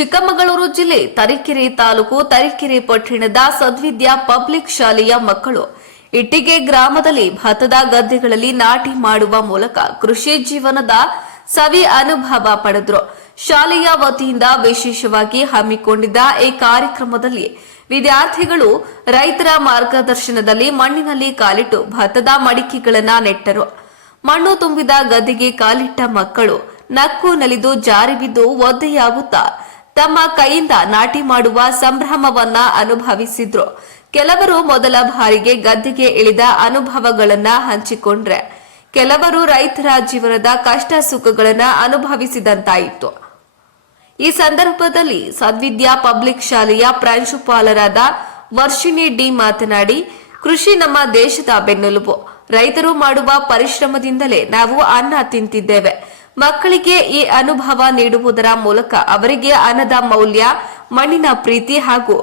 ಚಿಕ್ಕಮಗಳೂರು ಜಿಲ್ಲೆ ತರೀಕೆರೆ ತಾಲೂಕು ತರೀಕೆರೆ ಪಟ್ಟಣದ ಸದ್ವಿದ್ಯಾ ಪಬ್ಲಿಕ್ ಶಾಲೆಯ ಮಕ್ಕಳು ಇಟ್ಟಿಗೆ ಗ್ರಾಮದಲ್ಲಿ ಭತ್ತದ ಗದ್ದೆಗಳಲ್ಲಿ ನಾಟಿ ಮಾಡುವ ಮೂಲಕ ಕೃಷಿ ಜೀವನದ ಸವಿ ಅನುಭವ ಪಡೆದರು. ಶಾಲೆಯ ವತಿಯಿಂದ ವಿಶೇಷವಾಗಿ ಹಮ್ಮಿಕೊಂಡಿದ್ದ ಈ ಕಾರ್ಯಕ್ರಮದಲ್ಲಿ ವಿದ್ಯಾರ್ಥಿಗಳು ರೈತರ ಮಾರ್ಗದರ್ಶನದಲ್ಲಿ ಮಣ್ಣಿನಲ್ಲಿ ಕಾಲಿಟ್ಟು ಭತ್ತದ ಮಡಿಕೆಗಳನ್ನು ನೆಟ್ಟರು. ಮಣ್ಣು ತುಂಬಿದ ಗದ್ದೆಗೆ ಕಾಲಿಟ್ಟ ಮಕ್ಕಳು ನಕ್ಕು ನಲಿದು ಜಾರಿ ಬಿದ್ದು ಒದ್ದೆಯಾಗುತ್ತಾ ತಮ್ಮ ಕೈಯಿಂದ ನಾಟಿ ಮಾಡುವ ಸಂಭ್ರಮವನ್ನ ಅನುಭವಿಸಿದ್ರು. ಕೆಲವರು ಮೊದಲ ಬಾರಿಗೆ ಗದ್ದೆಗೆ ಇಳಿದ ಅನುಭವಗಳನ್ನ ಹಂಚಿಕೊಂಡ್ರೆ, ಕೆಲವರು ರೈತರ ಜೀವನದ ಕಷ್ಟ ಸುಖಗಳನ್ನ ಅನುಭವಿಸಿದಂತಾಯಿತು. ಈ ಸಂದರ್ಭದಲ್ಲಿ ಸದ್ವಿದ್ಯಾ ಪಬ್ಲಿಕ್ ಶಾಲೆಯ ಪ್ರಾಂಶುಪಾಲರಾದ ವರ್ಷಿಣಿ ಡಿ ಮಾತನಾಡಿ, ಕೃಷಿ ನಮ್ಮ ದೇಶದ ಬೆನ್ನೆಲುಬು. ರೈತರು ಮಾಡುವ ಪರಿಶ್ರಮದಿಂದಲೇ ನಾವು ಅನ್ನ ತಿಂತಿದ್ದೇವೆ. ಮಕ್ಕಳಿಗೆ ಈ ಅನುಭವ ನೀಡುವುದರ ಮೂಲಕ ಅವರಿಗೆ ಅನ್ನದ ಮೌಲ್ಯ, ಮಣ್ಣಿನ ಪ್ರೀತಿ ಹಾಗೂ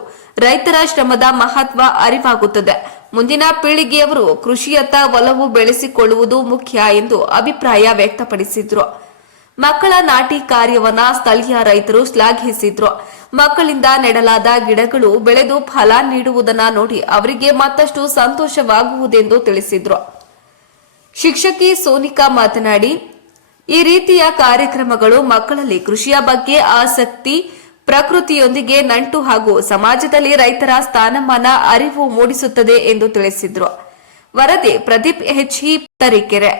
ರೈತರ ಶ್ರಮದ ಮಹತ್ವ ಅರಿವಾಗುತ್ತದೆ. ಮುಂದಿನ ಪೀಳಿಗೆಯವರು ಕೃಷಿಯತ್ತ ಒಲವು ಬೆಳೆಸಿಕೊಳ್ಳುವುದು ಮುಖ್ಯ ಎಂದು ಅಭಿಪ್ರಾಯ ವ್ಯಕ್ತಪಡಿಸಿದ್ರು. ಮಕ್ಕಳ ನಾಟಿ ಕಾರ್ಯವನ್ನ ಸ್ಥಳೀಯ ರೈತರು ಶ್ಲಾಘಿಸಿದ್ರು. ಮಕ್ಕಳಿಂದ ನೆಡಲಾದ ಗಿಡಗಳು ಬೆಳೆದು ಫಲ ನೀಡುವುದನ್ನ ನೋಡಿ ಅವರಿಗೆ ಮತ್ತಷ್ಟು ಸಂತೋಷವಾಗುವುದೆಂದು ತಿಳಿಸಿದ್ರು. ಶಿಕ್ಷಕಿ ಸೋನಿಕಾ ಮಾತನಾಡಿ, ಈ ರೀತಿಯ ಕಾರ್ಯಕ್ರಮಗಳು ಮಕ್ಕಳಲ್ಲಿ ಕೃಷಿಯ ಬಗ್ಗೆ ಆಸಕ್ತಿ, ಪ್ರಕೃತಿಯೊಂದಿಗೆ ನಂಟು ಹಾಗೂ ಸಮಾಜದಲ್ಲಿ ರೈತರ ಸ್ಥಾನಮಾನ ಅರಿವು ಮೂಡಿಸುತ್ತದೆ ಎಂದು ತಿಳಿಸಿದ್ರು. ವರದಿ ಪ್ರದೀಪ್ HE ತರೀಕೆರೆ.